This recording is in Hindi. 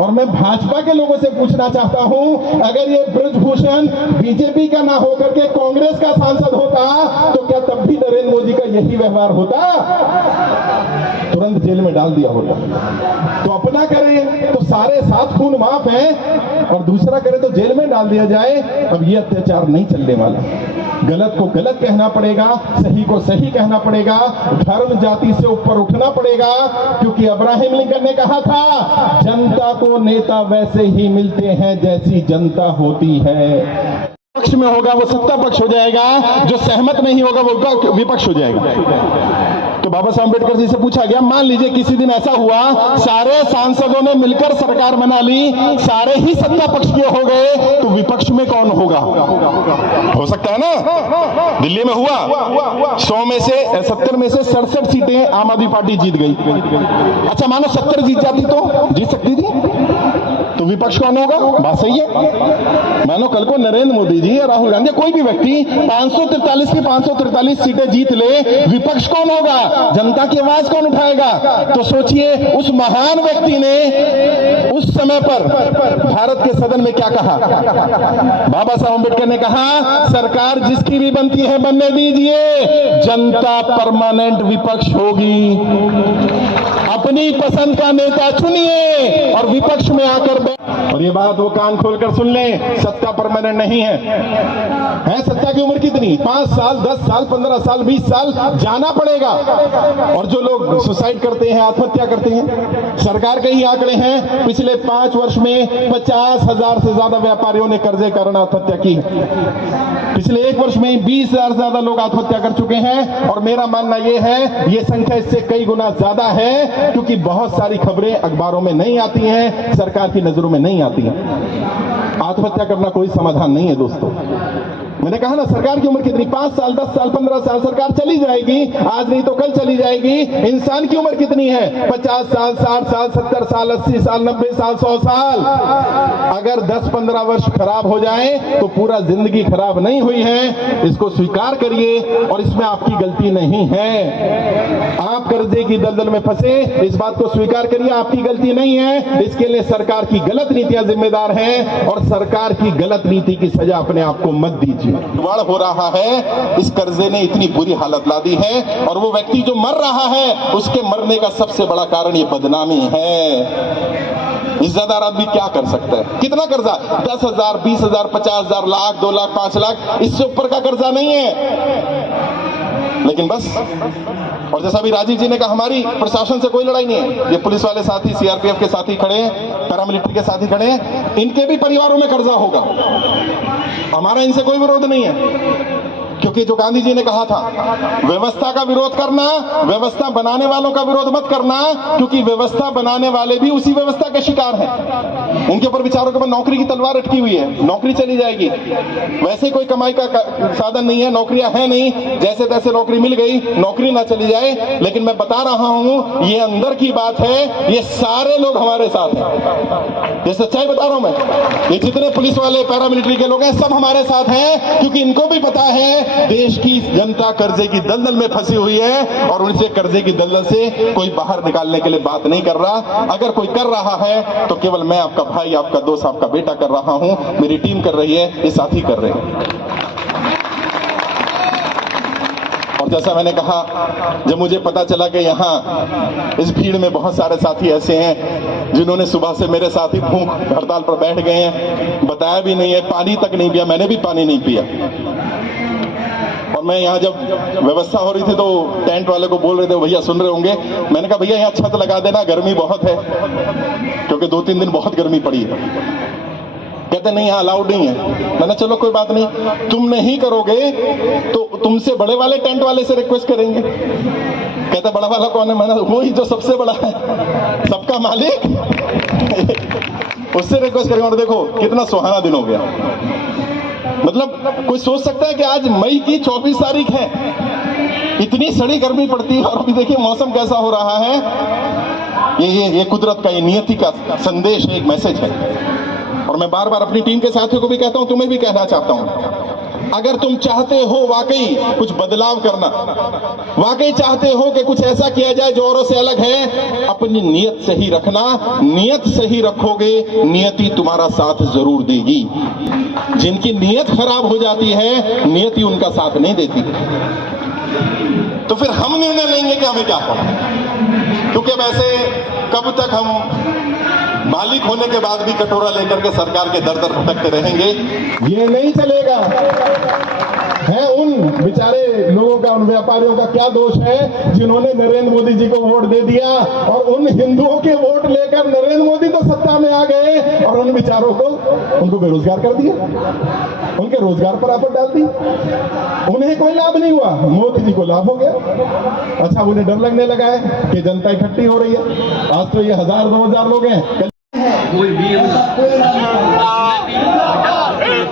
और मैं भाजपा के लोगों से पूछना चाहता हूं, अगर ये ब्रजभूषण बीजेपी का ना होकर के कांग्रेस का सांसद होता तो क्या तब भी नरेंद्र मोदी का यही व्यवहार होता? तुरंत जेल में डाल दिया होता। तो अपना करें तो सारे साथ खून माफ है, और दूसरा करे तो जेल में डाल दिया जाए। अब ये अत्याचार नहीं चलने वाला। गलत को गलत कहना पड़ेगा, सही को सही कहना पड़ेगा, धर्म जाति से ऊपर उठना पड़ेगा, क्योंकि अब्राहम लिंकन ने कहा था, जनता को नेता वैसे ही मिलते हैं जैसी जनता होती है। पक्ष में होगा वो सत्ता पक्ष हो जाएगा, जो सहमत नहीं होगा वो विपक्ष हो जाएगा। तो बाबा साहब अम्बेडकर जी से पूछा गया, मान लीजिए किसी दिन ऐसा हुआ, सारे सांसदों ने मिलकर सरकार बना ली, सारे ही सत्ता पक्ष के हो गए, तो विपक्ष में कौन होगा? हो सकता है ना, दिल्ली में हुआ 100 में से 70 में से 67 सीटें आम आदमी पार्टी जीत गई। अच्छा मानो 70 जीत जाती तो जीत सकती थी, तो विपक्ष कौन होगा? बात सही है। मानो कल को नरेंद्र मोदी जी या राहुल गांधी कोई भी व्यक्ति 543 की 543 सीटें जीत ले, विपक्ष कौन होगा? जनता की आवाज कौन उठाएगा? तो सोचिए उस महान व्यक्ति ने उस समय पर भारत के सदन में क्या कहा? बाबा साहब अम्बेडकर ने कहा, सरकार जिसकी भी बनती है बनने दीजिए, जनता परमानेंट विपक्ष होगी। अपनी पसंद का नेता चुनिए और विपक्ष में आकर और ये बात वो कान खोलकर सुन लें, सत्ता परमानेंट नहीं है। सत्ता की उम्र कितनी? 5 साल, 10 साल, 15 साल, 20 साल जाना पड़ेगा। और जो लोग सुसाइड करते हैं, आत्महत्या करते हैं, सरकार के ही आंकड़े हैं, पिछले 5 वर्ष में 50,000 से ज्यादा व्यापारियों ने कर्जे कारण आत्महत्या की। पिछले 1 वर्ष में 20,000 से ज्यादा लोग आत्महत्या कर चुके हैं। और मेरा मानना यह है, ये संख्या इससे कई गुना ज्यादा है, क्योंकि बहुत सारी खबरें अखबारों में नहीं आती हैं, सरकार की नजरों में नहीं आती हैं। आत्महत्या करना कोई समाधान नहीं है दोस्तों। मैंने कहा ना, सरकार की उम्र कितनी? 5 साल, 10 साल, 15 साल, सरकार चली जाएगी, आज नहीं तो कल चली जाएगी। इंसान की उम्र कितनी है? 50 साल, 60 साल, 70 साल, 80 साल, 90 साल, 100 साल। अगर 10-15 वर्ष खराब हो जाए तो पूरा जिंदगी खराब नहीं हुई है, इसको स्वीकार करिए। और इसमें आपकी गलती नहीं है। आप कर्जे की दलदल में फंसे, इस बात को स्वीकार करिए, आपकी गलती नहीं है। इसके लिए सरकार की गलत नीतियां जिम्मेदार हैं, और सरकार की गलत नीति की सजा अपने आप को मत दीजिए। जुगाड़ हो रहा है, इस कर्जे ने इतनी बुरी हालत ला दी है, और वो व्यक्ति जो मर रहा है उसके मरने का सबसे बड़ा कारण ये बदनामी है। इज्जतदार आदमी क्या कर सकता है? कितना कर्जा? 10,000, 20,000, 50,000, लाख, 2 लाख, 5 लाख, इससे ऊपर का कर्जा नहीं है। लेकिन बस, और जैसा भी राजीव जी ने कहा, हमारी प्रशासन से कोई लड़ाई नहीं है। ये पुलिस वाले साथी, सीआरपीएफ के साथी खड़े हैं, पैरामिलिट्री के साथी खड़े हैं, इनके भी परिवारों में कर्जा होगा। हमारा इनसे कोई विरोध नहीं है, क्योंकि जो गांधी जी ने कहा था, व्यवस्था का विरोध करना, व्यवस्था बनाने वालों का विरोध मत करना, क्योंकि व्यवस्था बनाने वाले भी उसी व्यवस्था के शिकार हैं। उनके ऊपर बेचारों के ऊपर नौकरी की तलवार अटकी हुई है, नौकरी चली जाएगी। वैसे कोई कमाई का साधन नहीं है, नौकरियां हैं नहीं, जैसे तैसे नौकरी मिल गई, नौकरी ना चली जाए। लेकिन मैं बता रहा हूं, ये अंदर की बात है, ये सारे लोग हमारे साथ हैं। ये सच्चाई बता रहा हूं मैं। ये जितने पुलिस वाले, पैरामिलिट्री के लोग हैं, सब हमारे साथ हैं, क्योंकि इनको भी पता है देश की जनता कर्जे की दलदल में फंसी हुई है, और उनसे कर्जे की दलदल से कोई बाहर निकालने के लिए बात नहीं कर रहा। अगर कोई कर रहा है तो केवल मैं, आपका भाई, आपका दोस्त, आपका बेटा कर रहा हूं, मेरी टीम कर रही है, ये साथी कर रहे हैं। और जैसा मैंने कहा, जब मुझे पता चला कि यहाँ इस भीड़ में बहुत सारे साथी ऐसे हैं जिन्होंने सुबह से मेरे साथ ही भूख हड़ताल पर बैठ गए हैं, बताया भी नहीं है, पानी तक नहीं पिया, मैंने भी पानी नहीं पिया। और मैं यहाँ जब व्यवस्था हो रही थी तो टेंट वाले को बोल रहे थे, भैया सुन रहे होंगे, मैंने कहा भैया यहाँ छत लगा देना, गर्मी बहुत है, क्योंकि 2-3 दिन बहुत गर्मी पड़ी है। कहते नहीं, यहाँ अलाउड नहीं है। मैंने चलो कोई बात नहीं, तुम नहीं करोगे तो तुमसे बड़े वाले टेंट वाले से रिक्वेस्ट करेंगे। कहते बड़ा वाला कौन है? मैंने वही जो सबसे बड़ा है, सबका मालिक, उससे रिक्वेस्ट करेंगे। और देखो कितना सुहाना दिन हो गया। मतलब कोई सोच सकता है कि आज मई की 24 तारीख है, इतनी सड़ी गर्मी पड़ती है, और अभी देखिए मौसम कैसा हो रहा है। ये कुदरत का, ये नियति का संदेश है, एक मैसेज है। और मैं बार बार अपनी टीम के साथियों को भी कहता हूं, तुम्हें भी कहना चाहता हूं, अगर तुम चाहते हो वाकई कुछ बदलाव करना, वाकई चाहते हो कि कुछ ऐसा किया जाए जो औरों से अलग है, अपनी नीयत सही रखना। नीयत सही रखोगे, नियति तुम्हारा साथ जरूर देगी। जिनकी नीयत खराब हो जाती है, नियति उनका साथ नहीं देती। तो फिर हम निर्णय लेंगे कि हमें क्या करना, क्योंकि वैसे कब तक हम मालिक होने के बाद भी कटोरा लेकर के सरकार के दर दर भटकते रहेंगे? ये नहीं चलेगा। है उन बेचारे लोगों का, उन व्यापारियों का क्या दोष है जिन्होंने नरेंद्र मोदी जी को वोट दे दिया, और उन हिंदुओं के वोट लेकर नरेंद्र मोदी तो सत्ता में आ गए और उन बेचारों को, उनको बेरोजगार कर दिया, उनके रोजगार पर आफत डाल दी। उन्हें कोई लाभ नहीं हुआ, मोदी जी को लाभ हो गया। अच्छा, उन्हें डर लगने लगा है कि जनता इकट्ठी हो रही है। आज तो ये 1000-2000 लोग हैं, कोई भी